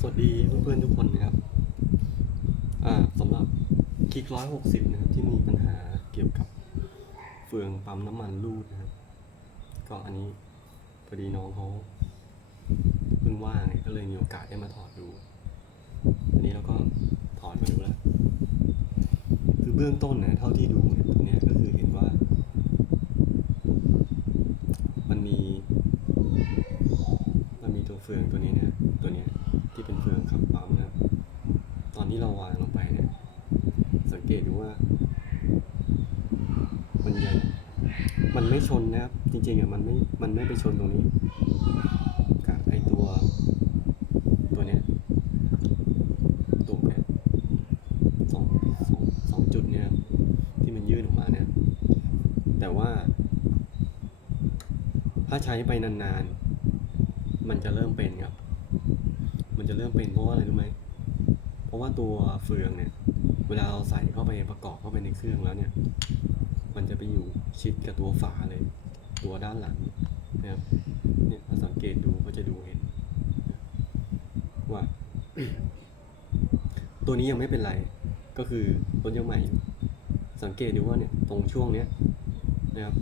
สวัสดีเพื่อนๆทุกคนนะครับอ่าสำหรับคลิกร้อยหกสิบนะครับที่มีปัญหาเกี่ยวกับเฟืองปั๊มน้ำมันรูดนะครับ ก็อันนี้พอดีน้องเขาเพิ่งว่างเนี่ยก็เลยมีโอกาสได้มาถอดดู อันนี้เราก็ถอดมาดูแล้ว คือเบื้องต้นนะเท่าที่ดูเนี่ยตรงนี้ก็คือเห็นว่า มันมี มันมีตัวเฟืองตัวนี้เนี่ย ตัวเนี้ย ที่เป็นเฟืองขับปั๊มนะครับ ตอนที่เราวางลงไปเนี่ย สังเกตดูว่า มันยังมันไม่ชนนะครับ จริงๆอะมันไม่ มันไม่ไปชนตรงนี้กับไอตัว ตัวเนี้ยตัวเนี้ยสองสองสองจุดเนี่ยที่มันยื่นออกมาเนี่ย แต่ว่า ถ้าใช้ไปนานๆ มันจะเริ่มเป็นครับ มันจะเริ่มเป็นเพราะว่าอะไรรู้ไหม เพราะว่าตัวเฟืองเนี่ย เวลาเราใส่เข้าไปประกอบเข้าไปในเครื่องแล้วเนี่ย มันจะไปอยู่ชิดกับตัวฝาเลย ตัวด้านหลังนะครับ เนี่ยถ้าสังเกตดูก็จะดูเห็น ว่า ตัวนี้ยังไม่เป็นไร ก็คือต้นยังใหม่อยู่สังเกตดูว่าเนี่ยตรงช่วงเนี้ยนะครับ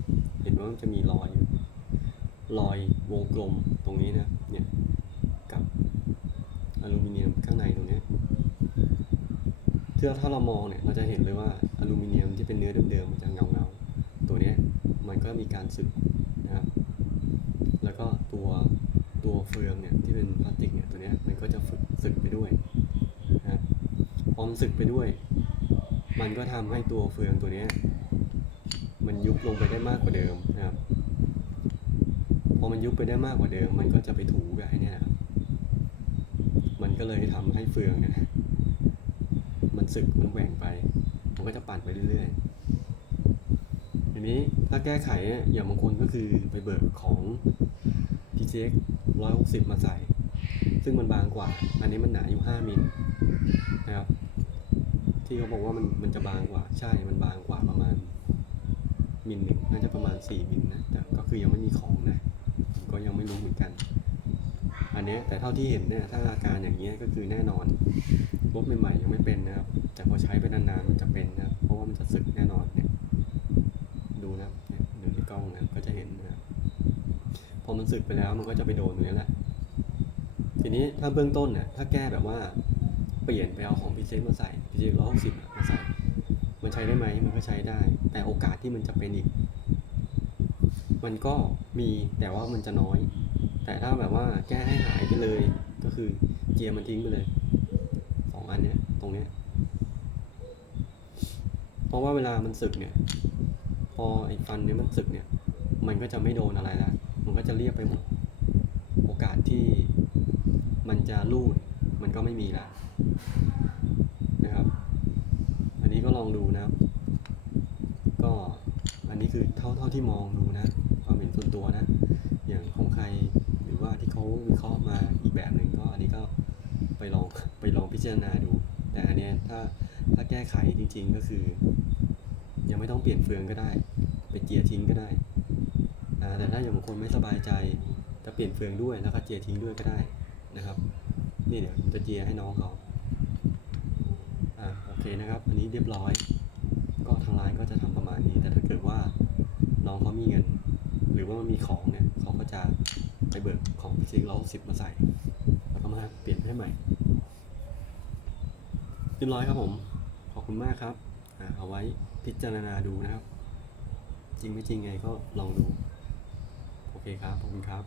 เห็นว่ามันจะมีรอยรอยวงกลมตรงนี้นะ เนี่ยกับ อลูมิเนียมข้างในตรงนี้ยถ้าถ้าเรามองเนี่ยเราจะเห็นเลยว่าอลูมิเนียมที่เป็นเนื้อเดิมๆมันจะเงาเงาๆตัวนี้มันก็มีการสึกนะครับแล้วก็ตัวตัวเฟืองเนี่ยที่เป็นพลาสติกเนี่ยตัวนี้มันก็จะฝึกสึกไปด้วยนะครับพอมสึกไปด้วย มันก็ทำให้ตัวเฟืองตัวนี้มันยุบลงไปได้มากกว่าเดิมนะครับพอมันยุบไปได้มากกว่าเดิม มันก็จะไปถูกับไอ้เนี่ยนะครับ มัน ก็เลยทำให้เฟืองเนี่ยมันสึกมันแหว่งไปมันก็จะปั่นไปเรื่อยๆทีนี้ถ้าแก้ไขเนี่ยอย่างบางคนก็คือไปเบิกของ PTX 160 มาใส่ ซึ่งมันบางกว่า อันนี้มันหนาอยู่ 5มิลนะครับ ที่เขาบอกว่ามันมันจะบางกว่า ใช่ มันบางกว่าประมาณมิลหนึ่งน่าจะประมาณ 4มิลนะ แต่ก็คือยังไม่มีของนะ ก็ยังไม่รู้เหมือนกัน อันนี้แต่เท่าที่เห็นเนี่ยถ้าอาการอย่างเงี้ก็คือแน่นอนรถใหม่ๆยังไม่เป็นนะครับแต่พอใช้ไปนานๆมันจะเป็นนะครับเพราะว่ามันจะสึกแน่นอนเนี่ยดูนะครับเนี่ยดูในกล้องนะครับก็จะเห็นนะครับพอมันสึกไปแล้วมันก็จะไปโดนตรงนี้แหละทีนี้ถ้าเบื้องต้นเนี่ยถ้าแก้แบบว่าเปลี่ยนไปเอาของพิเศษมาใส่พิเศษร้อยหกสิบมาใส่มันใช้ได้ไหมมันก็ใช้ได้ แต่โอกาสที่มันจะเป็นอีก มันก็มีแต่ว่ามันจะน้อย แต่ถ้าแบบว่าแก้ให้หายไปเลย ก็คือเจียร์มันทิ้งไปเลยสองอันเนี้ยตรงเนี้ยเพราะว่าเวลามันสึกเนี่ย พอไอ้ฟันเนี้ยมันสึกเนี่ย มันก็จะไม่โดนอะไรแล้วมันก็จะเรียบไปหมดโอกาสที่มันจะรูดมันก็ไม่มีแล้วนะครับ อันนี้ก็ลองดูนะครับ ก็อันนี้คือเท่าเท่าที่มองดูนะความเห็นส่วนตัวนะ อย่างของใคราวิเคราะห์มาอีกแบบหนึ่งก็อันนี้ก็ไปลองไปลองพิจารณาดู แต่อันเนี้ยถ้าถ้าแก้ไขจริง ๆก็คือ ยังไม่ต้องเปลี่ยนเฟืองก็ได้ ไปเจียร์ทิ้งก็ได้แต่ถ้าอย่างบางคนไม่สบายใจจะเปลี่ยนเฟืองด้วยแล้วก็เจียร์ทิ้งด้วยก็ได้นะครับ นี่เดี๋ยวจะเจียร์ให้น้องเขาอ่าโอเคนะครับ อันนี้เรียบร้อย ก็ทางร้านก็จะทำประมาณนี้ แต่ถ้าเกิดว่าน้องเขามีเงิน หรือว่ามันมีของเนี่ยเขาก็จะ ไปเบิกของพิเศษร้อยสิบมาใส่ แล้วก็มาเปลี่ยนให้ใหม่เรียบร้อยครับผม ขอบคุณมากครับ เอาไว้พิจารณาดูนะครับ จริงไม่จริงไงก็ลองดู โอเคครับ ขอบคุณครับ